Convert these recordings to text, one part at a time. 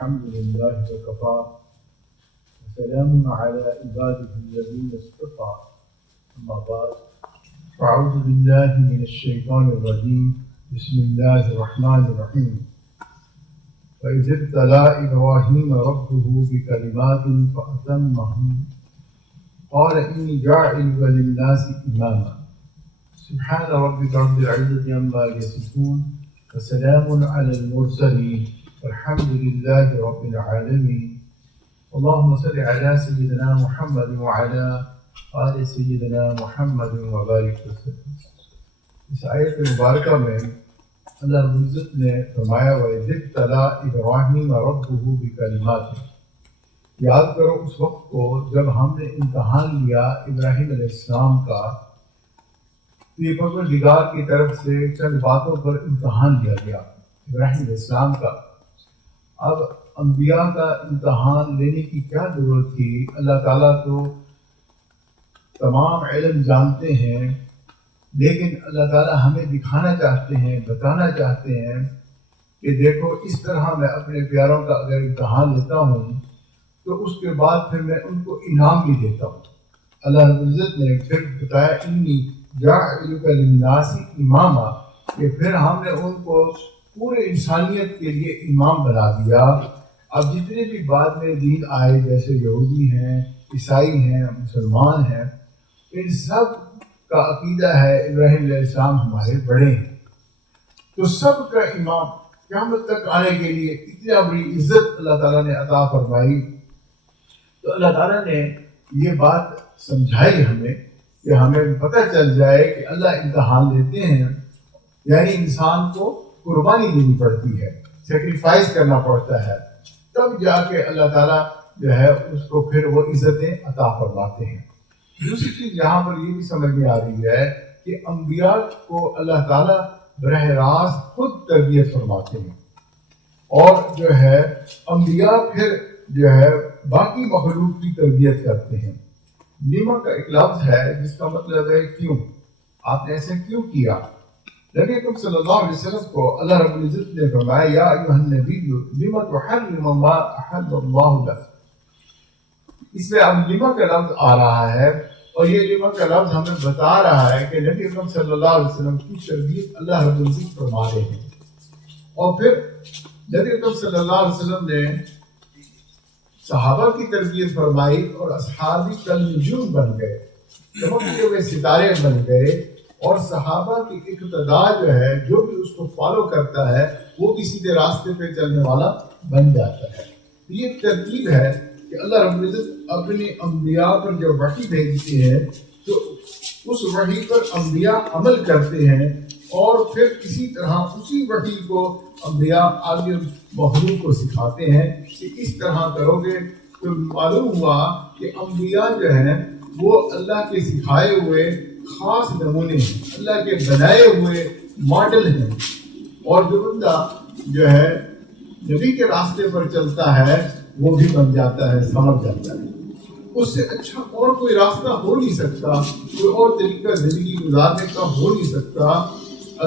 الحمد لله وكفى وسلام على عباده الذين اصطفى أما بعد فأعوذ بالله من الشيطان الرجيم بسم الله الرحمن الرحيم وإذ ابتلى إبراهيم ربه بكلمات فأتمهن قال إني جاعلك للناس إماما سبحان ربك رب العزة عما يصفون وسلام على المرسلين والحمد لله رب العالمين اللهم صل على سيدنا محمد وعلى آل سيدنا محمد وبارك وسلم. اس آیت مبارکہ میں اللہ رب العزت نے فرمایا وَإِذِ ابْتَلَىٰ إِبْرَاهِيمَ رَبُّهُ بِكَلِمَاتٍ، یاد کرو اس وقت کو جب ہم نے امتحان لیا ابراہیم علیہ السلام کا، تو یہ پروردگار کی طرف سے چند باتوں پر امتحان لیا گیا ابراہیم علیہ السلام کا۔ اب انبیاء کا امتحان لینے کی کیا ضرورت تھی؟ اللہ تعالیٰ تو تمام علم جانتے ہیں، لیکن اللہ تعالیٰ ہمیں دکھانا چاہتے ہیں، بتانا چاہتے ہیں کہ دیکھو اس طرح میں اپنے پیاروں کا اگر امتحان لیتا ہوں تو اس کے بعد پھر میں ان کو انعام بھی دیتا ہوں۔ اللہ رب العزت نے پھر بتایا انی جاعلک للناس اماما، کہ پھر ہم نے ان کو پورے انسانیت کے لیے امام بنا دیا۔ اب جتنے بھی بعد میں دین آئے جیسے یہودی ہیں، عیسائی ہیں، مسلمان ہیں، ان سب کا عقیدہ ہے ابراہیم علیہ السلام ہمارے بڑے ہیں، تو سب کا امام قیامت تک آنے کے لیے اتنا بڑی عزت اللہ تعالیٰ نے عطا فرمائی۔ تو اللہ تعالیٰ نے یہ بات سمجھائی ہمیں کہ ہمیں پتہ چل جائے کہ اللہ امتحان لیتے ہیں، یعنی انسان کو قربانی دینی پڑتی ہے، سیکریفائز کرنا پڑتا ہے، تب جا کے اللہ تعالیٰ جو ہے اس کو پھر وہ عزتیں عطا فرماتے ہیں۔ دوسری چیز یہاں پر یہ بھی سمجھ میں آ رہی ہے کہ انبیاء کو اللہ تعالیٰ براہ راست خود تربیت فرماتے ہیں، اور جو ہے انبیاء پھر جو ہے باقی مخلوق کی تربیت کرتے ہیں۔ لیما کا ایک لفظ ہے جس کا مطلب ہے کیوں، آپ نے ایسا کیوں کیا؟ نبی اکرم صلی اللہ علیہ وسلم کو اللہ رب العزت نے فرمایا یا ایھا النبی لما تحرم ما احل اللہ لک، اس میں اب لما کا لفظ آ رہا ہے، اور یہ لما کا لفظ ہمیں بتا رہا ہے کہ نبی اکرم صلی اللہ علیہ وسلم کی تربیت اللہ رب العزت فرما رہے ہیں۔ اور پھر نبی اکرم صلی اللہ علیہ وسلم نے صحابہ کی تربیت فرمائی، اور اصحابی کالنجوم بن گئے، چمکتے ہوئے ستارے بن گئے، اور صحابہ کی اقتداء جو ہے جو بھی اس کو فالو کرتا ہے وہ بھی سیدھے راستے پہ چلنے والا بن جاتا ہے۔ یہ ترتیب ہے کہ اللہ رب العزت اپنے انبیاء پر جب وحی بھیجتے ہیں تو اس وحی پر انبیاء عمل کرتے ہیں، اور پھر اسی طرح اسی وحی کو انبیاء آگے مخلوق کو سکھاتے ہیں کہ اس طرح کرو گے۔ تو معلوم ہوا کہ انبیاء جو ہیں وہ اللہ کے سکھائے ہوئے خاص نمونے ہیں، اللہ کے بنائے ہوئے ماڈل ہیں، اور جو بندہ جو ہے نبی کے راستے پر چلتا ہے وہ بھی بن جاتا ہے، سمجھ جاتا ہے۔ اس سے اچھا اور کوئی راستہ ہو نہیں سکتا، کوئی اور طریقہ زندگی گزارنے کا ہو نہیں سکتا۔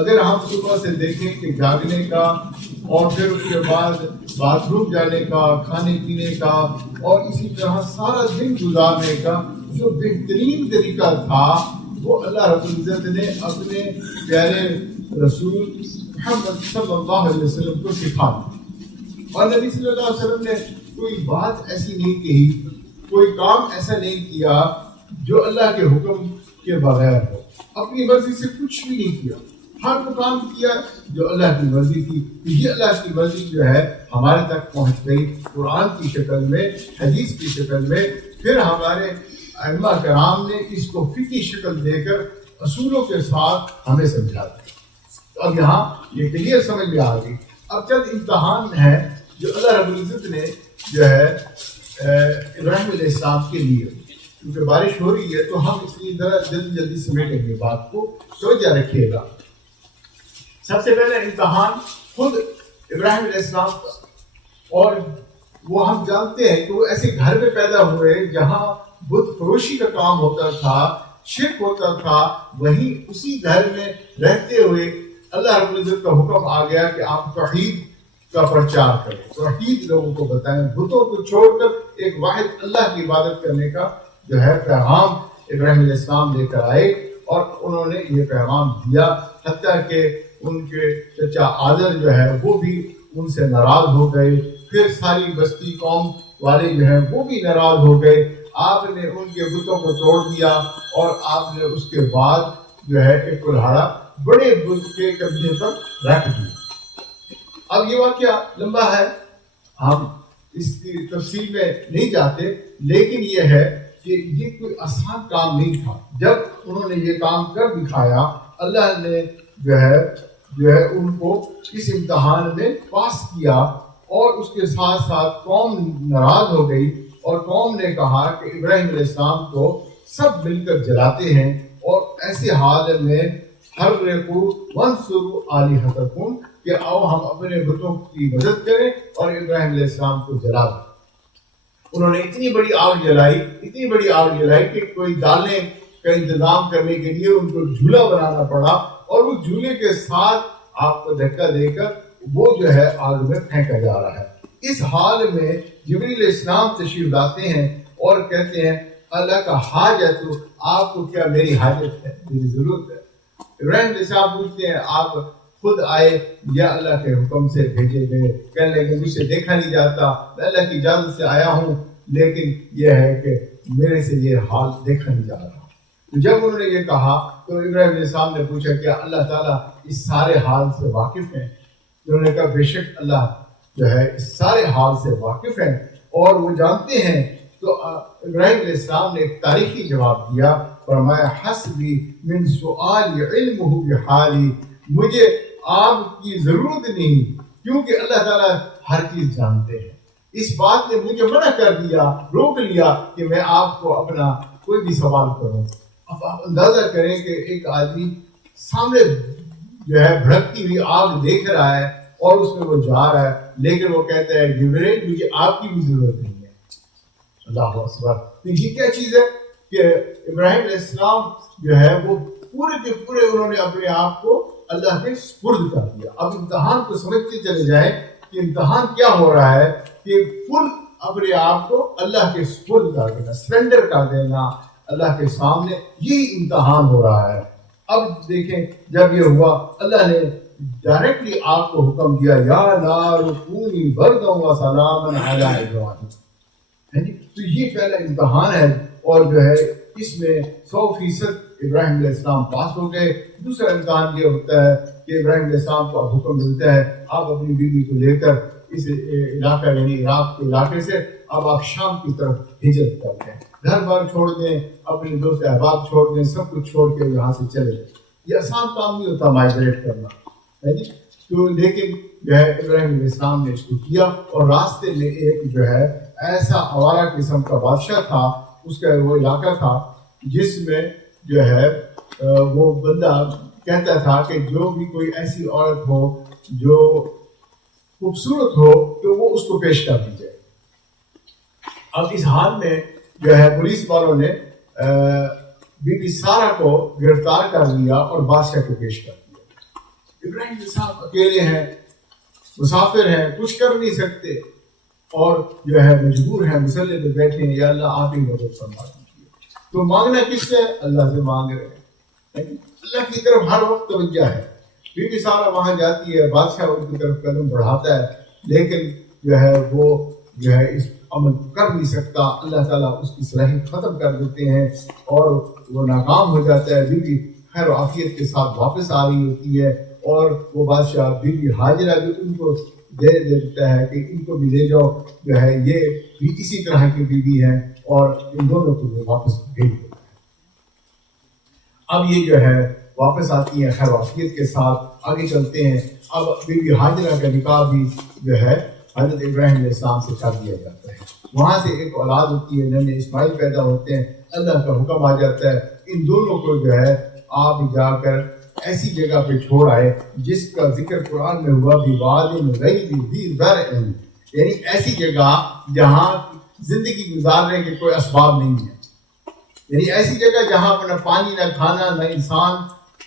اگر ہم صبح سے دیکھیں کہ جاگنے کا، اور پھر اس کے بعد باتھ روم جانے کا، کھانے پینے کا، اور اسی طرح سارا دن گزارنے کا جو بہترین طریقہ تھا وہ اللہ رب العزت نے اپنے پیارے رسول محمد صلی اللہ علیہ وسلم کو سکھا دیا۔ اور نبی صلی اللہ علیہ وسلم نے کوئی بات ایسی نہیں کہی، کوئی کام ایسا نہیں کیا جو اللہ کے حکم کے بغیر ہو، اپنی مرضی سے کچھ بھی نہیں کیا، ہر وہ کام کیا جو اللہ کی مرضی تھی۔ یہ اللہ کی مرضی جو ہے ہمارے تک پہنچ گئی قرآن کی شکل میں، حدیث کی شکل میں، پھر ہمارے ائمہ کرام نے اس کو فقہی شکل دے کر اصولوں کے ساتھ ہمیں سمجھا دیا۔ اب یہاں یہ کلیئر سمجھ میں آ گئی۔ اب چند امتحان ہے جو اللہ رب العزت نے جو ہے ابراہیم علیہ السلام کے لیے، کیونکہ بارش ہو رہی ہے تو ہم اس لیے ذرا جلدی سمیٹیں گے بات کو، توجہ رکھیے گا۔ سب سے پہلے امتحان خود ابراہیم علیہ السلام کا، اور وہ ہم جانتے ہیں کہ وہ ایسے گھر میں پیدا ہوئے جہاں بت فروشی کا کام ہوتا تھا، شرک ہوتا تھا، وہیں اسی گھر میں رہتے ہوئے اللہ رب العزت کا حکم آ گیا کہ آپ توحید کا پرچار کریں، توحید لوگوں کو بتائیں، بتوں کو چھوڑ کر ایک واحد اللہ کی عبادت کرنے کا جو ہے پیغام ابراہیم علیہ السلام لے کر آئے، اور انہوں نے یہ پیغام دیا، حتیٰ کہ ان کے چچا آدر جو ہے وہ بھی ان سے ناراض ہو گئے، پھر ساری بستی قوم والے جو ہیں وہ بھی ناراض ہو گئے۔ آپ نے ان کے بتوں کو توڑ دیا، اور آپ نے اس کے بعد جو ہے ایک کلہاڑا بڑے بت کے کندھے پر رکھ دیا۔ اب یہ واقعہ لمبا ہے، ہم اس کی تفصیل میں نہیں جاتے، لیکن یہ ہے کہ یہ کوئی آسان کام نہیں تھا۔ جب انہوں نے یہ کام کر دکھایا، اللہ نے جو ہے ان کو اس امتحان میں پاس کیا، اور اس کے ساتھ ساتھ قوم ناراض ہو گئی، اور قوم نے کہا کہ ابراہیم علیہ السلام کو سب مل کر جلاتے ہیں، اور ایسے حال میں حرقوا وانصروا آلہتکم کہ آؤ ہم اپنے بتوں کی مدد کریں اور ابراہیم علیہ السلام کو جلا دیں۔ انہوں نے اتنی بڑی آگ جلائی کہ کوئی ڈالنے کا انتظام کرنے کے لیے ان کو جھولا بنانا پڑا، اور اس جھولے کے ساتھ آپ کو دھکا دے کر وہ جو ہے آگ میں پھینکا جا رہا ہے۔ اس حال میں جبریل علیہ السلام تشریف لاتے ہیں اور کہتے ہیں اللہ کا حاجت، آپ کو کیا میری حاجت ہے، میری ضرورت ہے؟ ابراہیم علیہ السلام پوچھتے ہیں آپ خود آئے یا اللہ کے حکم سے بھیجے گئے؟ کہنے لگے مجھ سے دیکھا نہیں جاتا، میں اللہ کی اجازت سے آیا ہوں، لیکن یہ ہے کہ میرے سے یہ حال دیکھا نہیں جا رہا۔ جب انہوں نے یہ کہا تو ابراہیم علیہ السلام نے پوچھا کیا اللہ تعالیٰ اس سارے حال سے واقف ہیں؟ انہوں نے کہا بے شک اللہ جو ہے اس سارے حال سے واقف ہیں اور وہ جانتے ہیں۔ تو ابراہیم علیہ السلام نے ایک تاریخی جواب دیا، فرمایا حسبی من سؤال علمہ بحالی، مجھے آپ کی ضرورت نہیں، کیونکہ اللہ تعالیٰ ہر چیز جانتے ہیں۔ اس بات نے مجھے منع کر دیا، روک لیا کہ میں آپ کو اپنا کوئی بھی سوال کروں۔ اب آپ اندازہ کریں کہ ایک آدمی سامنے جو ہے بھڑکتی ہوئی آگ دیکھ رہا ہے اور اس میں وہ جا رہا ہے، لیکن وہ کہتا ہے جبریل مجھے آپ کی بھی ضرورت نہیں ہے۔ اللہ اکبر۔ تو یہ کیا چیز ہے کہ ابراہیم علیہ السلام جو ہے وہ پورے کے پورے انہوں نے اپنے آپ کو اللہ کے سپرد کر دیا۔ اب امتحان کو سمجھتے چلے جائیں کہ امتحان کیا ہو رہا ہے، کہ فل اپنے آپ کو اللہ کے سپرد کر دینا، سرنڈر کر دینا اللہ کے سامنے، یہی امتحان ہو رہا ہے۔ اب دیکھیں جب یہ ہوا، اللہ نے ڈائریکٹلی آپ کو حکم دیا یا نار کونی بردا وسلاما علی ابراہیم۔ تو یہ پہلا امتحان ہے، اور جو ہے اس میں 100% ابراہیم علیہ السلام پاس ہو گئے۔ دوسرا امتحان یہ ہوتا ہے کہ ابراہیم علیہ السلام کو اب حکم ملتا ہے آپ اپنی بیوی کو لے کر اس علاقہ یعنی عراق کے علاقے سے اب آپ شام کی طرف ہجرت کر دیں، گھر بار چھوڑ دیں، اپنے دوست احباب چھوڑ دیں، سب کچھ چھوڑ کے یہاں سے چلے جائیں۔ یہ آسان کام نہیں ہوتا مائگریٹ کرنا، تو لیکن جو ہے ابراہیم علیہ السلام نے اس کو کیا، اور راستے میں ایک جو ہے ایسا آوارہ قسم کا بادشاہ تھا، اس کا وہ علاقہ تھا جس میں جو ہے وہ بندہ کہتا تھا کہ جو بھی کوئی ایسی عورت ہو جو خوبصورت ہو تو وہ اس کو پیش کر دی جائے۔ اب اس حال میں جو ہے پولیس والوں نے بی بی سارہ کو گرفتار کر لیا اور بادشاہ کو پیش کر دیا۔ ابراہیم صاحب اکیلے ہیں، مسافر ہیں، کچھ کر نہیں سکتے، اور جو ہے مجبور ہیں، مسلح پہ بیٹھے ہیں، یا اللہ آپ ہی مدد فرما دیجیے۔ تو مانگنا کس سے؟ اللہ سے مانگ رہے ہیں، اللہ کی طرف ہر وقت توجہ ہے۔ بی بی سارہ وہاں جاتی ہے، بادشاہ ان کی طرف قدم بڑھاتا ہے، لیکن جو ہے وہ جو ہے اس عمل کر نہیں سکتا، اللہ تعالیٰ اس کی صلاحیت ختم کر دیتے ہیں اور وہ ناکام ہو جاتا ہے۔ بی بی خیر و عافیت کے ساتھ واپس آ رہی ہوتی ہے، اور وہ بادشاہ بی بی ہاجرہ بھی ان کو دے دیتا ہے کہ ان کو بھی لے جاؤ، جو ہے یہ بھی اسی طرح کی بیوی ہیں، اور ان دونوں کو وہ واپس بھیج دیتا ہے۔ اب یہ جو ہے واپس آتی ہیں خیر و عافیت کے ساتھ، آگے چلتے ہیں۔ اب بی بی ہاجرہ کا نکاح بھی جو ہے حضرت ابراہیم علیہ السلام سے کر دیا جاتا ہے، وہاں سے ایک اولاد ہوتی ہے، ننھے اسماعیل پیدا ہوتے ہیں، اللہ کا حکم آ جاتا ہے ان دونوں کو جو ہے آپ جا کر ایسی جگہ پہ چھوڑ آئے جس کا ذکر قرآن میں ہوا بھی واد غیر ذی زرع، یعنی ایسی جگہ جہاں زندگی گزارنے کے کوئی اسباب نہیں ہے، یعنی ایسی جگہ جہاں پر نہ پانی نہ کھانا نہ انسان،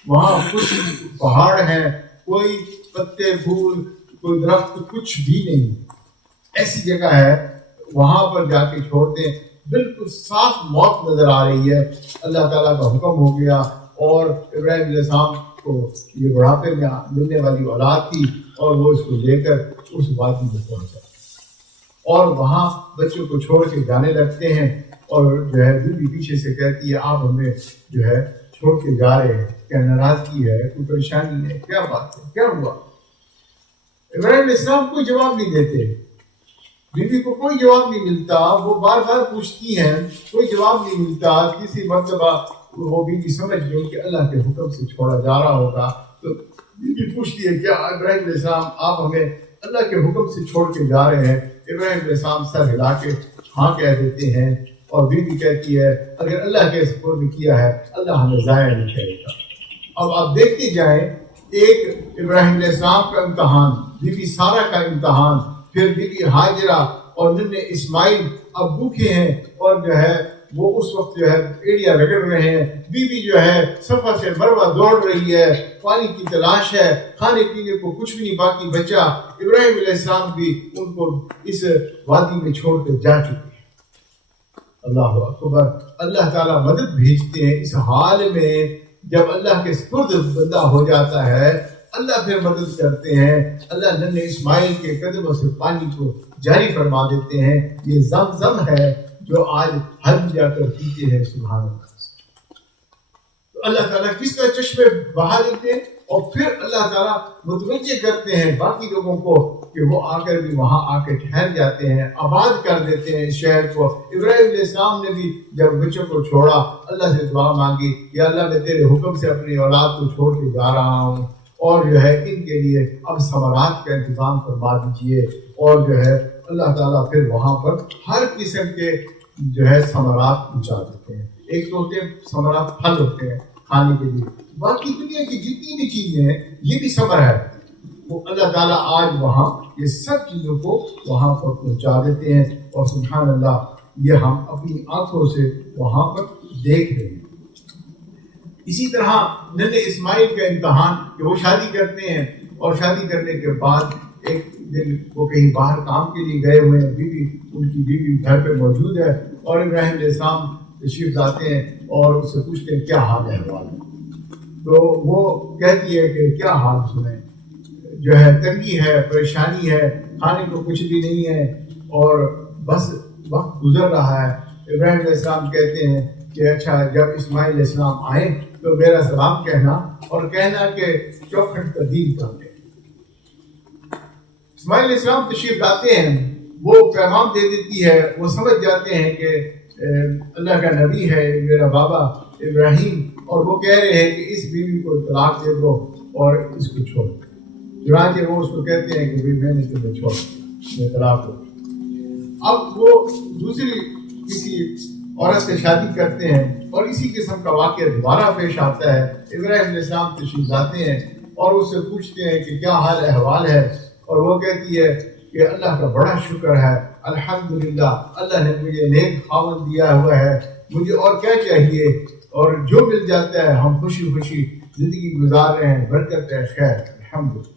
وہاں کچھ پہاڑ ہیں، کوئی پتے پھول کوئی درخت کچھ بھی نہیں، ایسی جگہ ہے وہاں پر جا کے چھوڑتے ہیں، بالکل صاف موت نظر آ رہی ہے، اللہ تعالیٰ کا حکم ہو گیا اور ابراہیم علیہ السلام کو یہ بڑھاپے میں ملنے والی اولاد تھی اور وہ اس کو لے کر اس وادی میں پہنچا اور وہاں بچوں کو چھوڑ کے جانے لگتے ہیں اور جو ہے بیوی پیچھے سے کہتی ہے آپ ہمیں جو ہے چھوڑ کے جا رہے ہیں، کیا ناراضگی ہے، کوئی پریشانی ہے، کیا بات ہے، کیا ہوا؟ ابراہیم علیہ السلام کوئی جواب نہیں دیتے، بیوی کو کوئی جواب نہیں ملتا، وہ بار بار پوچھتی ہیں، کوئی جواب نہیں ملتا۔ کسی مرتبہ وہ بیوی سمجھ گئی کہ اللہ کے حکم سے چھوڑا جا رہا ہوگا تو بیوی پوچھتی ہے کیا ابراہیم علیہ السلام آپ ہمیں اللہ کے حکم سے چھوڑ کے جا رہے ہیں؟ ابراہیم علیہ السلام سر ہلا کے ہاں کہہ دیتے ہیں اور بیوی کہتی ہے اگر اللہ کے سپرد کیا ہے اللہ ہمیں ضائع نہیں کرے گا۔ اب آپ دیکھتے جائیں، ایک ابراہیم علیہ السلام کا امتحان، بیوی سارہ کا امتحان، پھر بیوی ہاجرہ اور ننھے اسماعیل اب بھوکے ہیں اور جو ہے وہ اس وقت جو ہے ایڑیاں رگڑ رہے ہیں، بیوی جو ہے صفا سے مروہ دوڑ رہی ہے، پانی کی تلاش ہے، کھانے پینے کو کچھ بھی نہیں باقی بچا۔ ابراہیم علیہ السلام بھی ان کو اس وادی میں چھوڑ کر جا چکے ہیں۔ اللہ اکبر، اللہ تعالیٰ مدد بھیجتے ہیں اس حال میں، جب اللہ کے سپرد بندہ ہو جاتا ہے اللہ پھر مدد کرتے ہیں، اللہ ننھے اسماعیل کے قدموں سے پانی کو جاری فرما دیتے ہیں۔ یہ زمزم ہے جو آج حج جا کر پیتے ہیں، سبحان اللہ۔ تو اللہ تعالیٰ کس طرح چشمے بہا دیتے ہیں اور پھر اللہ تعالیٰ متوجہ کرتے ہیں باقی لوگوں کو کہ وہ آ کر بھی وہاں آ کے ٹھہر جاتے ہیں، آباد کر دیتے ہیں اس شہر کو۔ ابراہیم علیہ السلام نے بھی جب بچوں کو چھوڑا اللہ سے دعا مانگی، یا اللہ میں تیرے حکم سے اپنی اولاد کو چھوڑ کے جا رہا ہوں اور جو ہے ان کے لیے اب ثمرات کا انتظام فرما دیجیے، اور جو ہے اللہ تعالیٰ پھر وہاں پر ہر قسم کے جو ہے ثمرات پہنچا دیتے ہیں۔ ایک تو ہوتے ہیں ثمرات، پھل ہوتے ہیں کھانے کے لیے، باقی دنیا کی جتنی بھی چیزیں ہیں یہ بھی ثمر ہے، وہ اللہ تعالیٰ آج وہاں یہ سب چیزوں کو وہاں پر پہنچا دیتے ہیں، اور سبحان اللہ یہ ہم اپنی آنکھوں سے وہاں پر دیکھ رہے ہیں۔ اسی طرح ننھے اسماعیل کا امتحان کہ وہ شادی کرتے ہیں اور شادی کرنے کے بعد ایک دن وہ کہیں باہر کام کے لیے گئے ہوئے ہیں، بیوی ان کی بیوی گھر پہ موجود ہے اور ابراہیم علیہ السلام تشریف لاتے ہیں اور اس سے پوچھتے ہیں کیا حال ہے احوال ہے؟ تو وہ کہتی ہے کہ کیا حال سنیں، جو ہے تنگی ہے، پریشانی ہے، کھانے کو کچھ بھی نہیں ہے اور بس وقت گزر رہا ہے۔ ابراہیم علیہ السلام کہتے ہیں کہ اچھا جب اسماعیل علیہ السلام آئیں تو میرا سلام کہنا اور کہنا کہ چوکھٹ تبدیل کر دیں۔ اسماعیل علیہ السلام تشریف لاتے ہیں، وہ پیغام دے دیتی ہے، وہ سمجھ جاتے ہیں کہ اللہ کا نبی ہے میرا بابا ابراہیم، اور وہ کہہ رہے ہیں کہ اس بیوی کو طلاق دے دو اور اس کو چھوڑ دو۔ چنانچہ وہ اس کو کہتے ہیں کہ میں نے تمہیں چھوڑ دیا، میں طلاق دو۔ اب وہ دوسری کسی عورت سے شادی کرتے ہیں اور اسی قسم کا واقعہ دوبارہ پیش آتا ہے۔ ابراہیم علیہ السلام تشریف لاتے ہیں اور اس سے پوچھتے ہیں کہ کیا حال احوال ہے، اور وہ کہتی ہے کہ اللہ کا بڑا شکر ہے، الحمدللہ اللہ نے مجھے نیک خاوند دیا ہوا ہے، مجھے اور کیا چاہیے، اور جو مل جاتا ہے ہم خوشی خوشی زندگی گزار رہے ہیں، برکت ہے، خیر الحمدللہ۔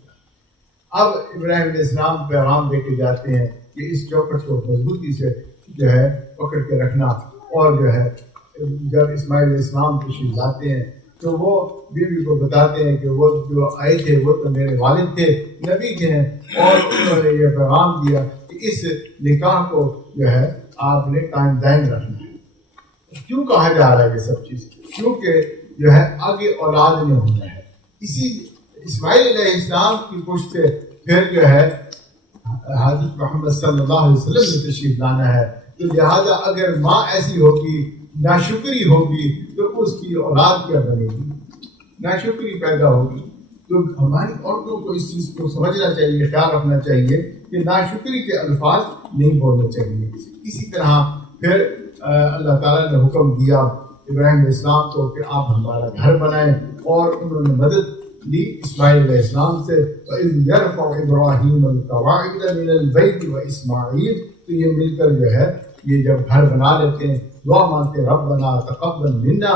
اب ابراہیم علیہ السلام پیغام دے کے جاتے ہیں کہ اس چوکھٹ کو مضبوطی سے جو ہے پکڑ کے رکھنا، اور جو ہے جب اسماعیل علیہ السلام تشریف لاتے ہیں تو وہ بیوی کو بتاتے ہیں کہ وہ جو آئے تھے وہ تو میرے والد تھے، نبی تھے، اور انہوں نے یہ پیغام دیا کہ اس نکاح کو جو ہے آپ نے قائم دائم رکھنا ہے۔ کیوں کہا جا رہا ہے یہ سب چیز؟ کیونکہ جو ہے آگے اولاد میں ہونا ہے، اسی اسماعیل علیہ السلام کی پشت سے پھر جو ہے حضرت محمد صلی اللہ علیہ وسلم نے تشریف لانا ہے، تو لہٰذا اگر ماں ایسی ہوگی، ناشکری ہوگی، تو اس کی اولاد کیا بنے گی؟ ناشکری پیدا ہوگی۔ تو ہماری عورتوں کو اس چیز کو سمجھنا چاہیے، خیال رکھنا چاہیے کہ ناشکری کے الفاظ نہیں بولنے چاہیے۔ اسی طرح پھر اللہ تعالیٰ نے حکم دیا ابراہیم علیہ السلام کو کہ آپ ہمارا گھر بنائیں، اور انہوں نے مدد لی اسماعیل علیہ السلام سے۔ وَإِذْ يَرْفَعُ إِبْرَاهِيمُ الْقَوَاعِدَ مِنَ الْبَيْتِ وَإِسْمَاعِيلُ، تو یہ مل کر جو ہے یہ جب گھر بنا لیتے ہیں، دعا مانگتے ربنا تقبل منا،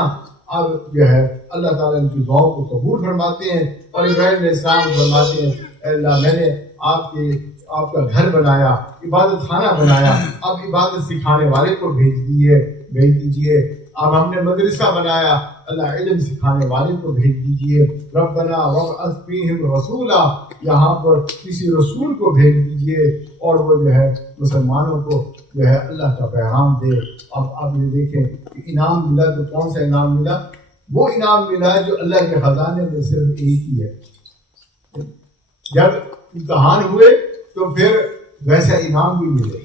اب جو ہے اللہ تعالیٰ ان کی دعاؤں کو قبول فرماتے ہیں، اور ابراہیم علیہ السلام فرماتے ہیں اے اللہ میں نے آپ کا گھر بنایا، عبادت خانہ بنایا، اب عبادت سکھانے والے کو بھیج دیجیے۔ اب ہم نے مدرسہ بنایا، اللہ علم سکھانے والے کو بھیج دیجیے۔ ربنا وابعث فیہم رسولا، یہاں پر کسی رسول کو بھیج دیجیے اور وہ جو ہے مسلمانوں کو جو ہے اللہ کا پیغام دے۔ اب یہ دیکھیں کہ انعام ملا تو کون سا انعام ملا؟ وہ انعام ملا جو اللہ کے خزانے میں صرف ایک ہی ہے۔ جب امتحان ہوئے تو پھر ویسا انعام بھی ملے۔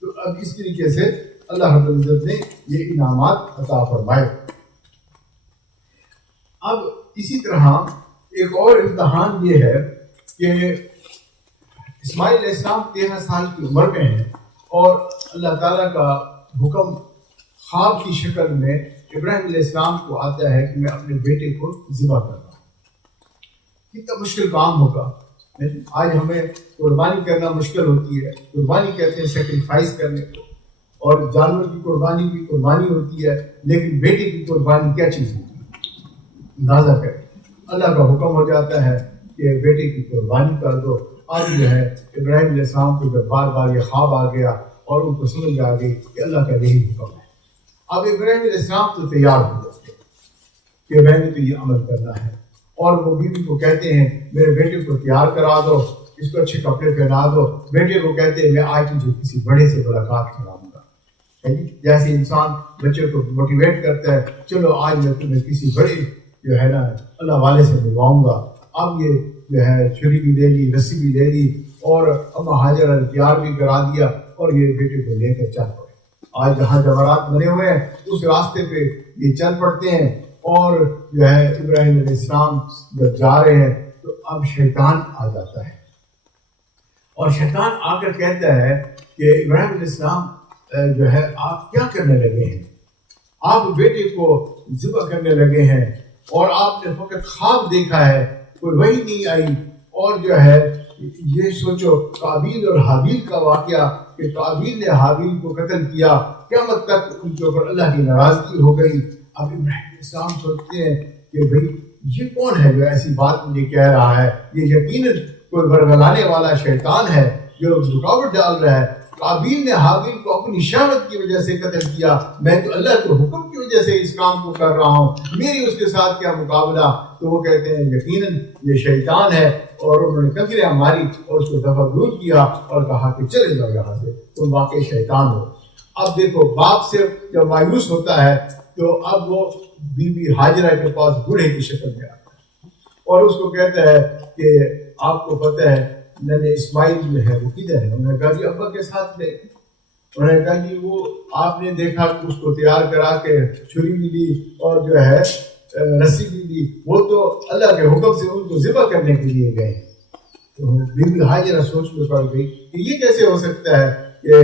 تو اب اس طریقے سے اللہ رب العزت نے یہ انعامات عطا فرمائے۔ اب اسی طرح ایک اور امتحان یہ ہے کہ اسماعیل علیہ السلام 13 سال کی عمر میں ہیں اور اللہ تعالیٰ کا حکم خواب کی شکل میں ابراہیم علیہ السلام کو آتا ہے کہ میں اپنے بیٹے کو ذبح کر رہا ہوں۔ کتنا مشکل کام ہوگا۔ آج ہمیں قربانی کرنا مشکل ہوتی ہے، قربانی کہتے ہیں سیکریفائس کرنے کو، اور جانور کی قربانی بھی قربانی ہوتی ہے، لیکن بیٹے کی قربانی کیا چیز ہوتی ہے؟ اندازہ کریں، اللہ کا حکم ہو جاتا ہے کہ بیٹے کی قربانی کر دو۔ اب جو ہے ابراہیم علیہ السلام کو جب بار بار یہ خواب آ گیا اور ان کو سمجھ آ گئی کہ اللہ کا یہی حکم ہے، اب ابراہیم علیہ السلام تو تیار ہو جاتے کہ میں نے تو یہ عمل کرنا ہے، اور وہ بیوی کو کہتے ہیں میرے بیٹے کو تیار کرا دو، اس کو اچھے کپڑے پہنا دو۔ بیٹے کو کہتے ہیں میں آج تجھے کسی بڑے سے ملاقات کراؤں گا، جیسے انسان بچے کو موٹیویٹ کرتا ہے، چلو آج میں تمہیں کسی بڑے جو ہے نا اللہ والے سے ملواؤں گا۔ اب یہ جو ہے چھری بھی لے لی، رسی بھی لے لی، اور اما ہاجرہ نے تیار بھی کرا دیا، اور یہ بیٹے کو لے کر چل پڑے۔ آج جہاں جمرات بنے ہوئے ہیں اس راستے پہ یہ چل پڑتے ہیں، اور جو ہے ابراہیم علیہ السلام جب جا رہے ہیں تو اب شیطان آ جاتا ہے، اور شیطان آ کر کہتا ہے کہ ابراہیم علیہ السلام جو ہے آپ کیا کرنے لگے ہیں؟ آپ بیٹے کو ذبح کرنے لگے ہیں، اور آپ نے فقط خواب دیکھا ہے، کوئی وحی نہیں آئی۔ اور جو ہے یہ سوچو قابیل اور حابیل کا واقعہ کہ قابیل نے حابیل کو قتل کیا، قیامت تک ان کے اوپر اللہ کی ناراضگی ہو گئی۔ اب ابراہیم علیہ السلام سوچتے ہیں کہ بھئی یہ کون ہے جو ایسی بات مجھے کہہ رہا ہے؟ یہ یقیناً کوئی ورگلانے والا شیطان ہے جو رکاوٹ ڈال رہا ہے۔ قابیل نے حابیل کو اپنی شہوت کی وجہ سے قتل کیا، میں تو اللہ کے حکم کی وجہ سے اس کام کو کر رہا ہوں، میری اس کے ساتھ کیا مقابلہ؟ تو وہ کہتے ہیں یقیناً یہ شیطان ہے، اور انہوں نے کنکریاں ماری اور اس کو دفع دور کیا اور کہا کہ چلے جاؤ یہاں سے، تم واقعی شیطان ہو۔ اب دیکھو باپ سے جب مایوس ہوتا ہے تو اب وہ بی بی ہاجرہ کے پاس بوڑھے کی شکل میں آتا ہے اور اس کو کہتا ہے کہ آپ کو پتہ ہے ننے اسماعیل جو ہے وہ کدھر ہے؟ انہوں نے کہا جی ابا کے ساتھ لے۔ انہوں نے کہا جی وہ آپ نے دیکھا کہ اس کو تیار کرا کے چھری بھی لی اور جو ہے رسی بھی لی، وہ تو اللہ کے حکم سے ان کو ذبح کرنے کے لیے گئے۔ تو بی بی ہاجرہ سوچ میں پڑ گئی کہ یہ کیسے ہو سکتا ہے کہ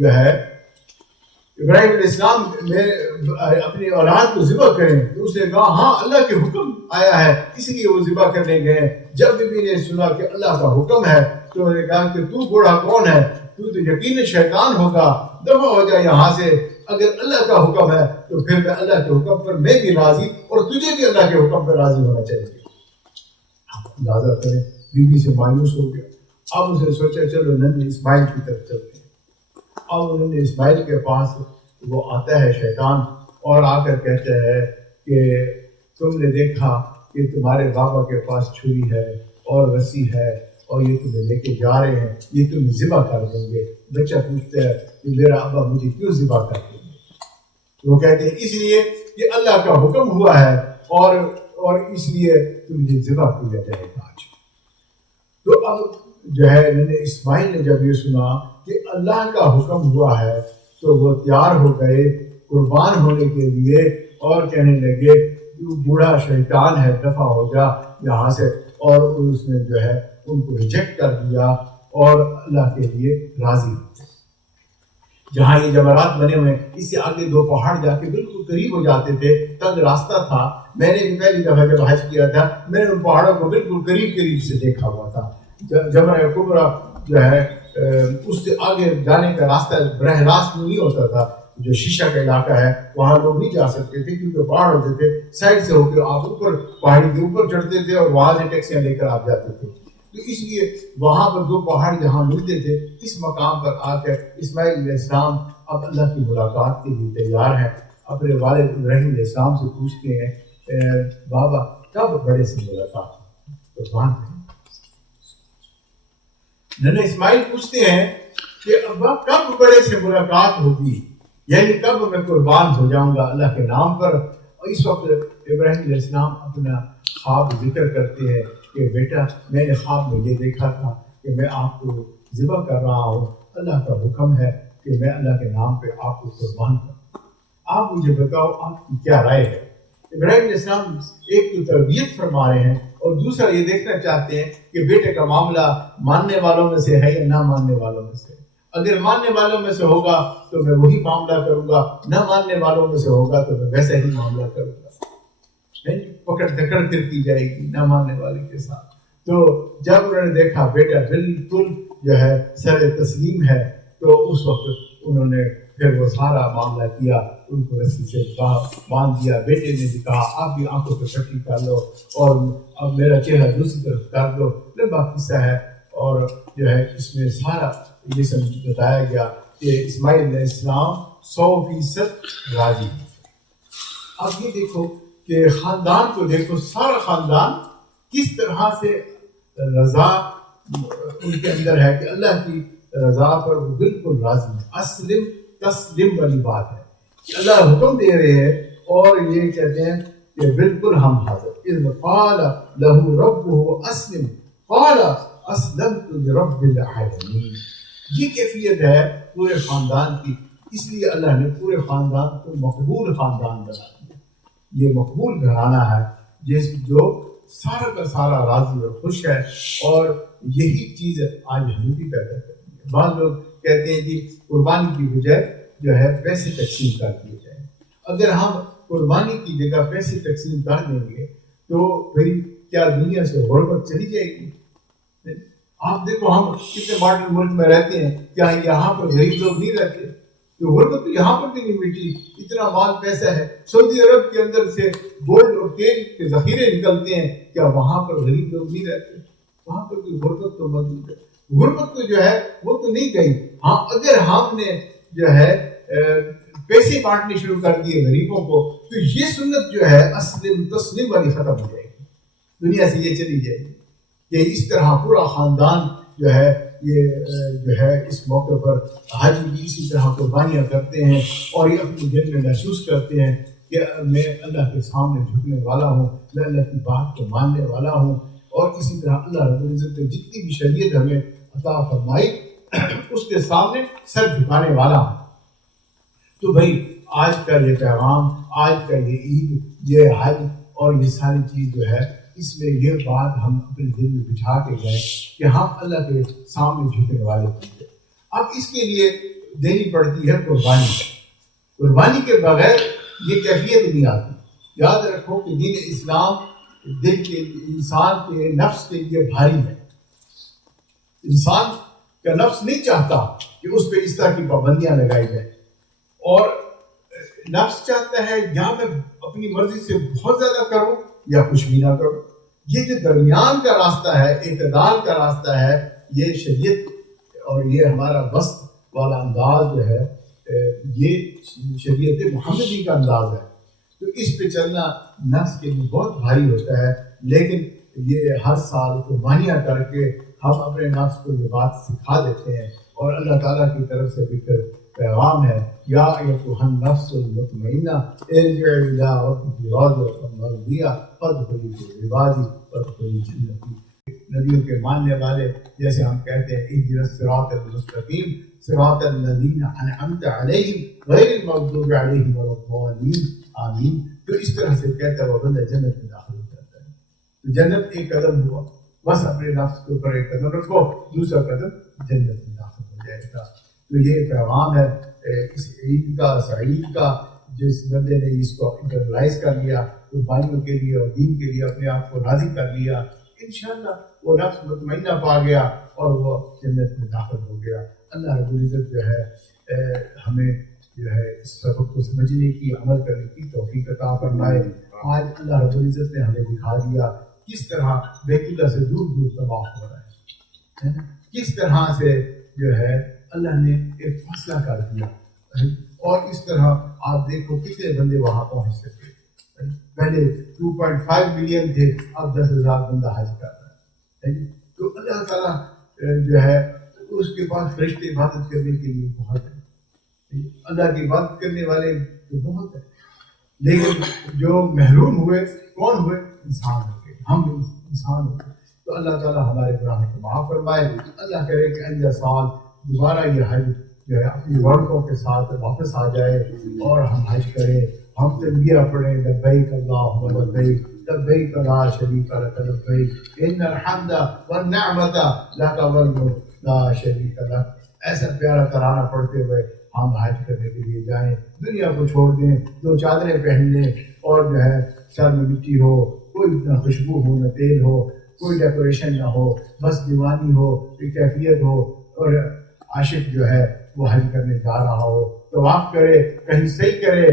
جو ہے ابراہیم علیہ السلام میں اپنی اولاد کو ذبح کریں؟ تو اس نے کہا ہاں اللہ کے حکم آیا ہے اس لیے وہ ذبح کرنے گئے۔ جب بھی نے سنا کہ اللہ کا حکم ہے تو انہوں نے کہا کہ تو بوڑھا کون ہے؟ تو یقیناً شیطان ہوگا، دفع ہو جائے یہاں سے۔ اگر اللہ کا حکم ہے تو پھر میں اللہ کے حکم پر میں بھی راضی اور تجھے بھی اللہ کے حکم پر راضی ہونا چاہیے۔ اندازہ کریں بیوی سے مایوس ہو گیا۔ اب اس نے سوچا چلو ننھے اسماعیل کی طرف چلتے ہیں۔ اب انہوں نے اسماعیل کے پاس وہ آتا ہے شیطان اور آ کر کہتا ہے کہ تم نے دیکھا کہ تمہارے بابا کے پاس چھری ہے اور رسی ہے اور یہ تمہیں لے کے جا رہے ہیں، یہ تمہیں ذبح کر دیں گے۔ بچہ پوچھتا ہے کہ میرا ابا مجھے کیوں ذبح کر دیں گے؟ وہ کہتے ہیں اس لیے کہ اللہ کا حکم ہوا ہے اور اس لیے تمہیں ذبح کیا جائے گا آج۔ تو اب جو ہے اسماعیل نے جب یہ سنا کہ اللہ کا حکم ہوا ہے تو وہ تیار ہو گئے قربان ہونے کے لیے اور کہنے لگے تو بوڑھا شیطان ہے، دفع ہو جا یہاں سے۔ اور اس نے جو ہے ان کو ریجیکٹ کر دیا اور اللہ کے لیے راضی ہو۔ جہاں یہ جمرات بنے ہوئے اس سے آگے دو پہاڑ جا کے بالکل قریب ہو جاتے تھے، تنگ راستہ تھا۔ میں نے بھی پہلی دفعہ جب حج کیا تھا میں نے ان پہاڑوں کو بالکل قریب سے دیکھا ہوا تھا۔ جمرہ کبریٰ جو ہے اس سے آگے جانے کا راستہ براہ راست نہیں ہوتا تھا، جو شیشہ کا علاقہ ہے وہاں لوگ نہیں جا سکتے تھے کیونکہ پہاڑ ہوتے تھے، سائڈ سے ہو کے آپ اوپر پہاڑی کے اوپر چڑھتے تھے اور وہاں سے ٹیکسیاں لے کر آپ جاتے تھے۔ تو اس لیے وہاں پر دو پہاڑ جہاں ملتے تھے اس مقام پر آ کر اسماعیل علیہ السلام اب اللہ کی ملاقات کے لیے تیار ہیں. اپنے والد ابراہیم علیہ السلام سے پوچھتے ہیں بابا کب بڑے سے ملاقات قربان ہے. ننھے اسماعیل پوچھتے ہیں کہ ابا کب بڑے سے ملاقات ہوگی, یعنی کب میں قربان ہو جاؤں گا اللہ کے نام پر. اور اس وقت ابراہیم علیہ السلام اپنا خواب ذکر کرتے ہیں کہ بیٹا میں نے خواب میں یہ دیکھا تھا کہ میں آپ کو ذبح کر رہا ہوں, اللہ کا حکم ہے کہ میں اللہ کے نام پہ آپ کو قربان کروں, آپ مجھے بتاؤ آپ کی کیا رائے ہے. ابراہیم علیہ السلام ایک تو تربیت فرما رہے ہیں اور دوسرا یہ دیکھنا چاہتے ہیں کہ بیٹے کا معاملہ ماننے والوں میں سے ہے یا نہ ماننے والوں میں سے. اگر ماننے والوں میں سے ہوگا تو میں وہی معاملہ کروں گا, نہ ماننے والوں میں سے ہوگا تو میں ویسا ہی معاملہ کروں گا. پکڑ دھکڑ کرتی جائے گی نہ ماننے والے کے ساتھ. تو جب انہوں نے دیکھا بیٹا بالکل جو ہے سر تسلیم ہے تو اس وقت انہوں نے پھر وہ سارا معاملہ کیا, ان کو رسی سے باندھ دیا. بیٹے نے بھی کہا آپ بھی آنکھوں پہ پٹی کر لو اور اب میرا چہرہ دوسری طرف کر دو. لمبا قصہ ہے اور جو ہے اس میں سارا یہ سب بتایا گیا کہ اسماعیل علیہ السلام 100% راضی. اب یہ دیکھو کہ خاندان کو دیکھو, سارا خاندان کس طرح سے رضا ان کے اندر ہے کہ اللہ کی رضا پر وہ بالکل راضی ہے. اسلم تسلیم والی بات ہے کہ اللہ حکم دے رہے ہیں اور یہ کہتے ہیں کہ بالکل ہم حاضر. اذ قال له ربه اسلم قال اسلمت لرب العالمین. یہ کیفیت ہے پورے خاندان کی, اس لیے اللہ نے پورے خاندان کو مقبول خاندان بنا دیا. یہ مقبول گھرانہ ہے جس جو سارا کا سارا راضی اور خوش ہے, اور یہی چیز آج ہمیں بھی پیدا کرتی ہے. بعض لوگ کہتے ہیں کہ قربانی کی بجائے جو ہے پیسے تقسیم کر دیے جائیں. اگر ہم قربانی کی جگہ پیسے تقسیم کر دیں گے تو بھئی کیا دنیا سے غربت چلی جائے گی؟ آپ دیکھو ہم کتنے ماڈرن ملک میں رہتے ہیں, کیا یہاں پر غریب لوگ نہیں رہتے؟ تو غربت تو یہاں پر بھی نہیں مٹی, اتنا مال پیسہ ہے. سعودی عرب کے اندر سے گولڈ اور تیل کے ذخیرے نکلتے ہیں, کیا وہاں پر غریب لوگ نہیں رہتے؟ وہاں پر کوئی غربت تو موجود ہے. غربت تو جو ہے وہ تو نہیں گئی. ہاں اگر ہم نے جو ہے پیسے بانٹنے شروع کر دیے غریبوں کو تو یہ سنت جو ہے اسلم تسلیم والی ختم ہو جائے گی, دنیا سے یہ چلی جائے گی. کہ اس طرح پورا خاندان جو ہے یہ جو ہے اس موقع پر حاجی بھی اسی طرح قربانیاں کرتے ہیں اور یہ اپنے دل میں محسوس کرتے ہیں کہ میں اللہ کے سامنے جھکنے والا ہوں, میں اللہ کی بات کو ماننے والا ہوں, اور اسی طرح اللہ رب العزت نے جتنی بھی شریعت ہمیں عطا فرمائی اس کے سامنے سر جھکانے والا ہوں. تو بھائی آج کا یہ پیغام, آج کا یہ عید, یہ حج اور یہ ساری چیز جو ہے اس میں یہ بات ہم اپنے دل میں بٹھا کے گئے کہ ہم اللہ کے سامنے جھکنے والے بن گئے. اب اس کے لیے دینی پڑتی ہے قربانی. قربانی کے بغیر یہ کیفیت نہیں آتی. یاد رکھو کہ دین اسلام دل کے انسان کے نفس کے لیے بھاری ہے. انسان کا نفس نہیں چاہتا کہ اس پہ اس طرح کی پابندیاں لگائی جائیں, اور نفس چاہتا ہے یا میں اپنی مرضی سے بہت زیادہ کروں یا کچھ بھی نہ کروں. یہ جو درمیان کا راستہ ہے, اعتدال کا راستہ ہے, یہ شریعت اور یہ ہمارا وسط والا انداز جو ہے یہ شریعت محمدی کا انداز ہے. تو اس پہ چلنا نفس کے لیے بہت بھاری ہوتا ہے, لیکن یہ ہر سال قربانیاں کر کے ہم اپنے نفس کو یہ بات سکھا دیتے ہیں, اور اللہ تعالیٰ کی طرف سے بھی پھر پیغام ہے یا ایتھا النفس المطمئنہ ارجعی الی ربک راضیۃ مرضیہ فادخلی فی عبادی وادخلی جنتی. نبیوں کے ماننے والے جیسے ہم کہتے ہیں اہدنا الصراط المستقیم صراط الذین انعمت علیہم غیر المغضوب علیہم ولا الضالین آمین. تو اس طرح سے کہتا ہے وہ بندہ جنت میں داخل ہو جاتا ہے. تو جنت ایک قدم ہوا, بس اپنے نفس کے اوپر ایک قدم رکھو, دوسرا قدم جنت میں داخل ہو جائے گا. تو یہ پیغام ہے اس عید کا, سعید کا, جس بندے نے اس کو انٹرنلائز کر لیا قربانیوں کے لیے اور دین کے لیے, اپنے آپ کو راضی کر لیا, انشاءاللہ وہ نفس مطمئنہ پا گیا اور وہ جنت میں داخل ہو گیا. اللہ رب العزت جو ہے ہمیں جو ہے اس سبق کو سمجھنے کی, عمل کرنے کی توفیق عطا فرمائے. آج اللہ رب العزت نے ہمیں دکھا دیا کس طرح بیت اللہ سے دور دور طواف ہو رہا ہے. ہے نا؟ کس طرح سے جو ہے اللہ نے ایک فیصلہ کر دیا، اور اس طرح آپ دیکھو کتنے بندے وہاں پہنچ سکے. پہلے 2.5 ملین تھے، اب 10,000 بندہ حج کر رہا ہے. تو اللہ تعالیٰ جو ہے اس کے پاس فرشتے عبادت کرنے کے لیے بہت ہے. اللہ کی عبادت کرنے والے تو بہت ہے، لیکن جو محروم ہوئے کون ہوئے؟ انسان ہوئے، ہم انسان ہوئے. تو اللہ تعالیٰ ہمارے گناہوں کو معاف فرمائے. اللہ کرے کہ آئندہ سال دوبارہ یہ حج جو ہے اپنی لڑکوں کے ساتھ واپس آ جائے اور ہم حج کریں، ہم تلبیہ پڑھیں، لبیک اللہم لبیک لبیک لا شریک لک لبیک ان الحمد والنعمت لک والملک لا شریک لک. ایسا پیارا ترانہ پڑھتے ہوئے ہم حج کرنے کے لیے جائیں، دنیا کو چھوڑ دیں، 2 چادریں پہن لیں، اور جو ہے سر میں مٹی ہو، کوئی نہ خوشبو ہو نہ تیل ہو، کوئی ڈیکوریشن نہ ہو، بس دیوانی ہو، ایک کیفیت ہو، اور عاشق جو ہے وہ حج کرنے جا رہا ہو، طواف کرے، کہیں صحیح کرے،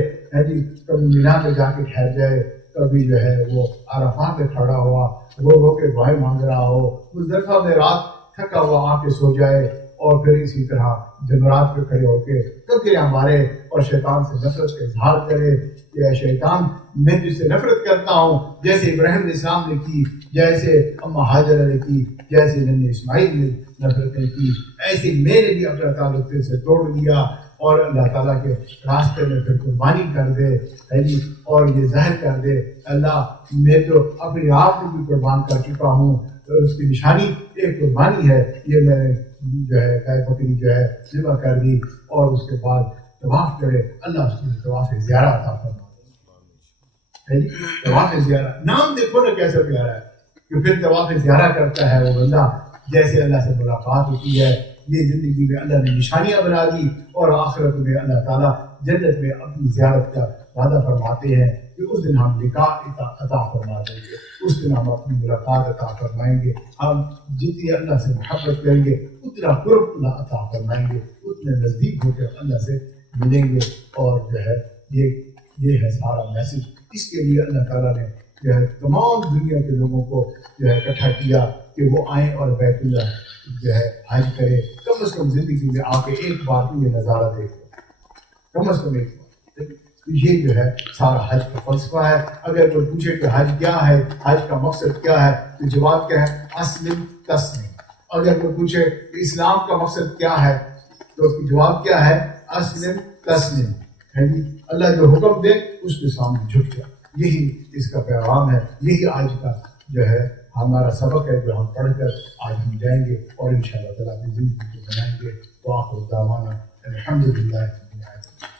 جی کبھی مینا میں جا کے ٹھہر جائے، کبھی جو ہے وہ عرفات میں کھڑا ہوا رو رو کے دعائیں مانگ رہا ہو، مزدلفہ میں رات تھکا ہوا آ کے سو جائے، اور پھر اسی طرح جمرات پہ کھڑے ہو کے ککریاں مارے اور شیطان سے نفرت کا اظہار کرے کہ اے شیطان میں تجھ سے نفرت کرتا ہوں، جیسے ابراہیم علیہ السلام نے کی، جیسے اما ہاجر نے کی، جیسے نبی اسماعیل نے نفرتیں کی، ایسے میں نے بھی اپنا تعلق تجھ سے توڑ دیا. اور اللہ تعالیٰ کے راستے میں پھر قربانی کر دے جی، اور یہ ظاہر کر دے اللہ میں تو اپنے آپ کو بھی قربان کر چکا ہوں. تو اس کی نشانی ایک قربانی ہے، یہ میں نے جو ہے گائے بکری جو ہے ذبح کر دی، اور اس کے بعد طواف کرے. اللہ اس کی طواف زیارہ عطا فرما دے. طواف زیارہ نام دیکھو نا کیسا پیارا ہے کہ پھر طواف زیارہ کرتا ہے وہ بندہ، جیسے اللہ سے ملاقات ہوتی ہے. یہ زندگی میں اللہ نے نشانیاں بنا دی، اور آخرت میں اللہ تعالیٰ جنت میں اپنی زیارت کا وعدہ فرماتے ہیں کہ اس دن ہم لقاء عطا فرما دیں گے، اس دن ہم اپنی ملاقات عطا فرمائیں گے. ہم جتنی اللہ سے محبت کریں گے اتنا قرب اللہ عطا فرمائیں گے، اتنے نزدیک ہو کر اللہ سے ملیں گے. اور جو ہے یہ ہے سارا میسج. اس کے لیے اللہ تعالیٰ نے جو ہے تمام دنیا کے لوگوں کو جو ہے اکٹھا کیا کہ وہ آئیں اور بیت اللہ جو ہے حج کرے. کم از کم زندگی میں آ کے ایک بار یہ نظارہ دیکھو، کم از کم ایک بار. یہ جو ہے سارا حج کا فلسفہ ہے. اگر کوئی پوچھے کہ حج کیا ہے، حج کا مقصد کیا ہے، تو جواب کیا ہے؟ اسلم تسلیم. اگر کوئی پوچھے کہ اسلام کا مقصد کیا ہے، تو اس کی جواب کیا ہے؟ اسلم تسلیم. اللہ جو حکم دے اس کے سامنے جھک جائے. یہی اس کا پیغام ہے، یہی آج کا جو ہے ہمارا سبق ہے جو ہم پڑھ کر آج ہم جائیں گے اور انشاءاللہ تعالیٰ اپنی زندگی کو بنائیں گے. وآخر دعوانا الحمدللہ